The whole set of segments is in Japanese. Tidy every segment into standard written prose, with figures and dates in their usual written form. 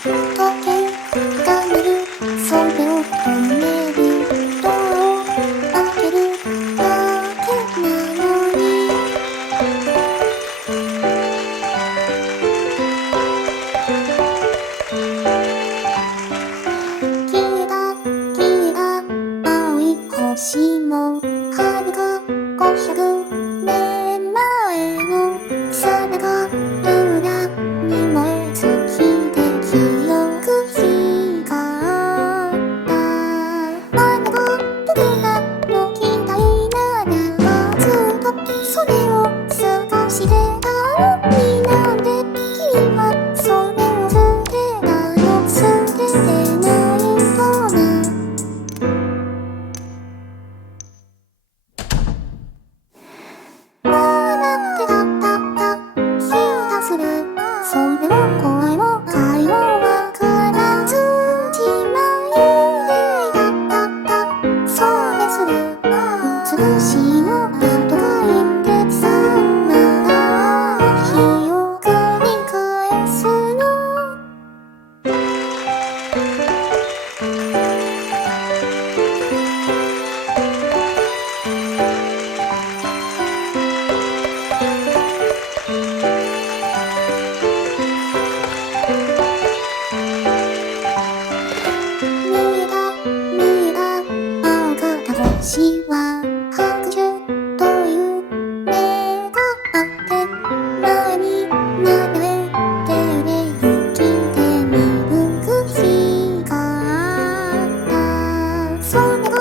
時計がなる、それを止める、ドアを開けるだけなのに、消えた消えた青い星も、遥か500年前のサラカドゥーラに燃え尽きて、清くひかった。あれが僕らの機体ならば、ずっとそれを探してたのに、なんで君はそれを捨てたの、捨ててないとな。笑ってた、ひたすらそれを声も解もわからずじまいでいた、それすら美しいのだとか言ってさ、またあの日をくりかえすの。見えた見えた、あおかった星は、拍手という音があって、前にならえでゆきて、鈍くひかった。それが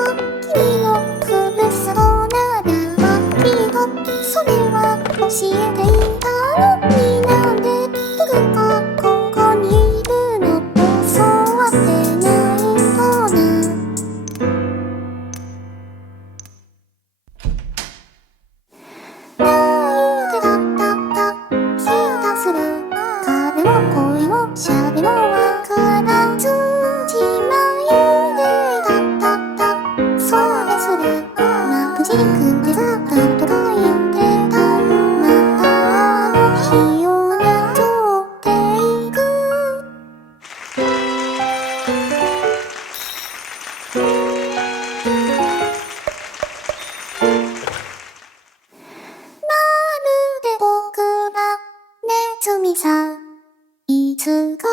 君のふるさとならば、きっとそれは教えていたのに、なんで僕がここにいるのと教わってないとな。泣いてた、ひたすら風も声もしゃべもわからずじまいでいた、それすら眩しくてさ、だとか言ってた、またあの日をなぞっていく。まるで僕がネズミさ、いつか